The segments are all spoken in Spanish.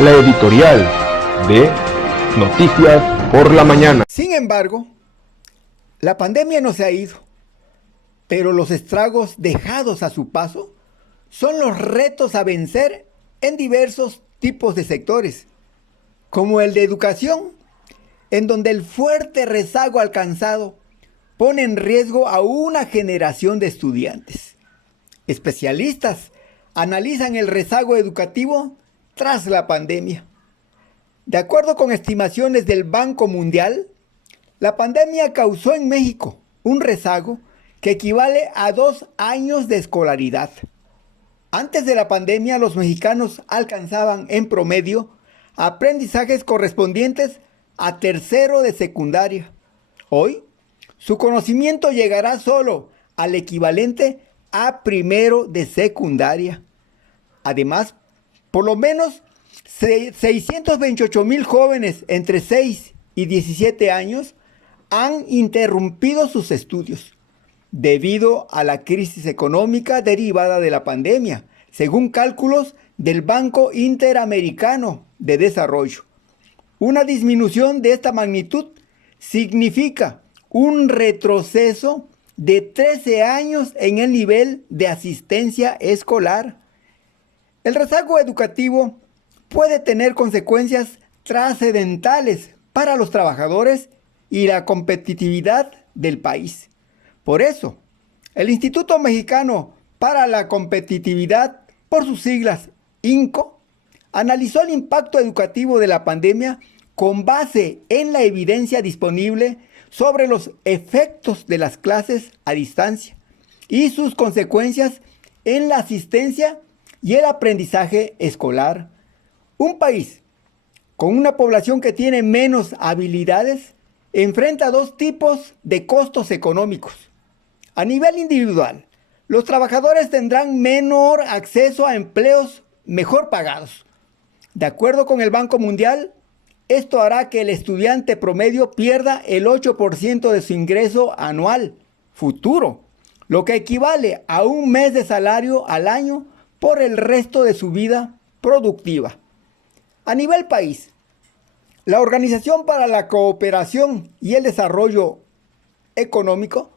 la editorial de Noticias por la Mañana. Sin embargo, la pandemia no se ha ido, pero los estragos dejados a su paso son los retos a vencer en diversos tipos de sectores, como el de educación, en donde el fuerte rezago alcanzado pone en riesgo a una generación de estudiantes. Especialistas analizan el rezago educativo tras la pandemia. De acuerdo con estimaciones del Banco Mundial, la pandemia causó en México un rezago que equivale a 2 años de escolaridad. Antes de la pandemia, los mexicanos alcanzaban en promedio aprendizajes correspondientes a tercero de secundaria. Hoy, su conocimiento llegará solo al equivalente a primero de secundaria. Además, por lo menos 628,000 jóvenes entre 6 y 17 años han interrumpido sus estudios debido a la crisis económica derivada de la pandemia, según cálculos del Banco Interamericano de Desarrollo. Una disminución de esta magnitud significa un retroceso de 13 años en el nivel de asistencia escolar. El rezago educativo puede tener consecuencias trascendentales para los trabajadores y la competitividad del país. Por eso, el Instituto Mexicano para la Competitividad, por sus siglas INCO, analizó el impacto educativo de la pandemia con base en la evidencia disponible sobre los efectos de las clases a distancia y sus consecuencias en la asistencia y el aprendizaje escolar. Un país con una población que tiene menos habilidades enfrenta 2 tipos de costos económicos. A nivel individual, los trabajadores tendrán menor acceso a empleos mejor pagados. De acuerdo con el Banco Mundial, esto hará que el estudiante promedio pierda el 8% de su ingreso anual futuro, lo que equivale a un mes de salario al año por el resto de su vida productiva. A nivel país, la Organización para la Cooperación y el Desarrollo Económico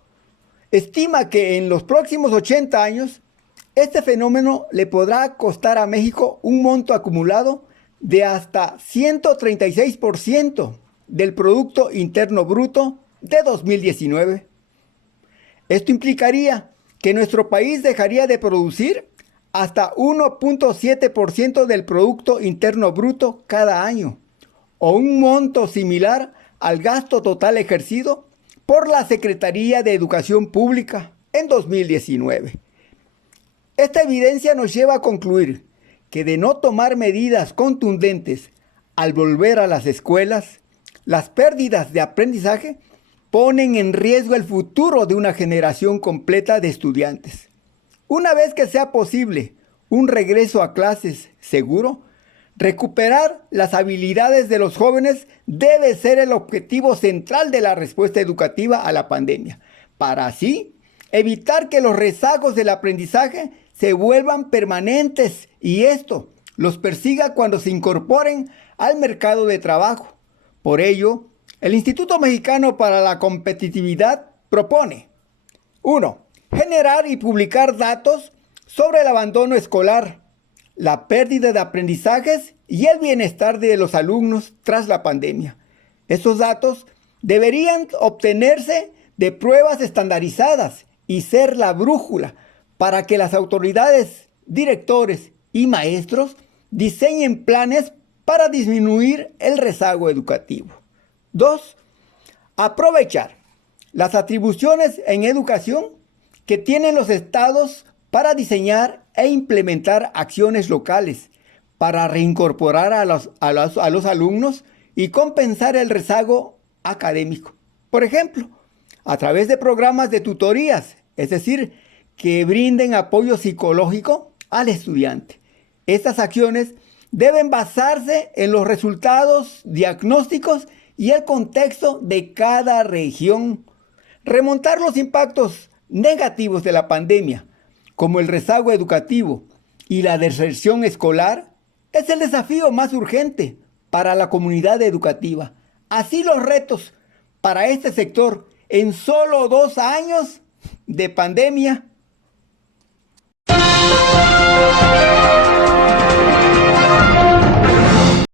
estima que en los próximos 80 años, este fenómeno le podrá costar a México un monto acumulado de hasta 136% del Producto Interno Bruto de 2019. Esto implicaría que nuestro país dejaría de producir hasta 1.7% del Producto Interno Bruto cada año, o un monto similar al gasto total ejercido por la Secretaría de Educación Pública en 2019. Esta evidencia nos lleva a concluir que de no tomar medidas contundentes al volver a las escuelas, las pérdidas de aprendizaje ponen en riesgo el futuro de una generación completa de estudiantes. Una vez que sea posible un regreso a clases seguro, recuperar las habilidades de los jóvenes debe ser el objetivo central de la respuesta educativa a la pandemia, para así evitar que los rezagos del aprendizaje se vuelvan permanentes y esto los persiga cuando se incorporen al mercado de trabajo. Por ello, el Instituto Mexicano para la Competitividad propone: 1. Generar y publicar datos sobre el abandono escolar, la pérdida de aprendizajes y el bienestar de los alumnos tras la pandemia. Estos datos deberían obtenerse de pruebas estandarizadas y ser la brújula para que las autoridades, directores y maestros diseñen planes para disminuir el rezago educativo. 2. Aprovechar las atribuciones en educación que tienen los estados para diseñar e implementar acciones locales para reincorporar a los alumnos y compensar el rezago académico. Por ejemplo, a través de programas de tutorías, es decir, que brinden apoyo psicológico al estudiante. Estas acciones deben basarse en los resultados diagnósticos y el contexto de cada región. Remontar los impactos negativos de la pandemia, como el rezago educativo y la deserción escolar, es el desafío más urgente para la comunidad educativa. Así los retos para este sector en solo 2 años de pandemia